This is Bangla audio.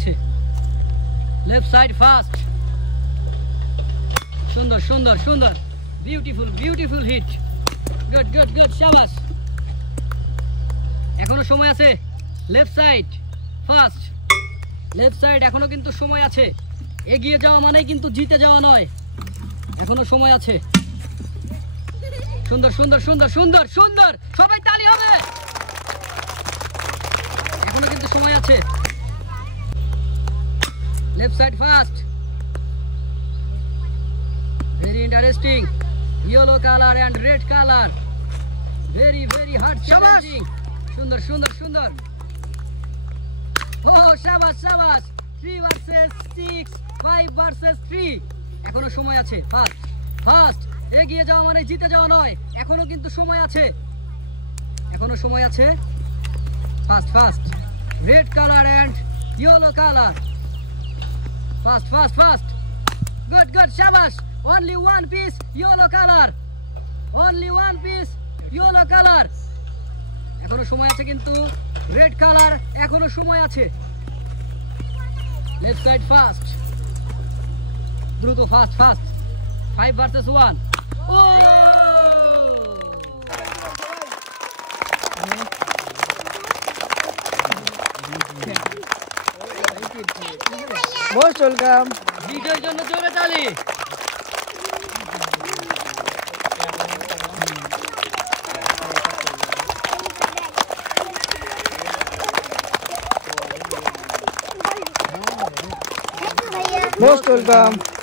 আছে। লেফট সাইড ফাস্ট, সুন্দর সুন্দর সুন্দর, beautiful beautiful hit, good good good, শাবাশ। এখনো সময় আছে। Left side fast, left side এখনো কিন্তু সময় আছে। এগিয়ে যাওয়া মানে কিন্তু জিতে যাওয়া নয়, এখনো সময় আছে। সুন্দর সুন্দর সুন্দর সুন্দর সুন্দর, সবাই তালি হবে, এখনো কিন্তু সময় আছে। Left side fast, very interesting, yellow colour and red colour, very very hard challenging, সুন্দর সুন্দর সুন্দর। ও শাবাশ শাবাশ, 3 ভার্সেস 6, 5 ভার্সেস 3, এখনো সময় আছে। ফাস্ট ফাস্ট, এগিয়ে যাওয়া মানে জিতে যাওয়া নয়, এখনো কিন্তু সময় আছে, এখনো সময় আছে। Fast fast, red colour and yellow colour, fast fast fast, good good, শাবাশ। Only one piece yellow colour, only one piece yellow colour, এখনো সময় আছে কিন্তু। রেড কালার, এখনো সময় আছে। লেফট সাইড ফাস্ট, দ্রুত ফাস্ট ফাস্ট, 5 ভার্সেস 1। ও মোস্ট ওয়েলকাম। বিজয়ের জন্য জোরে তালি। Most welcome.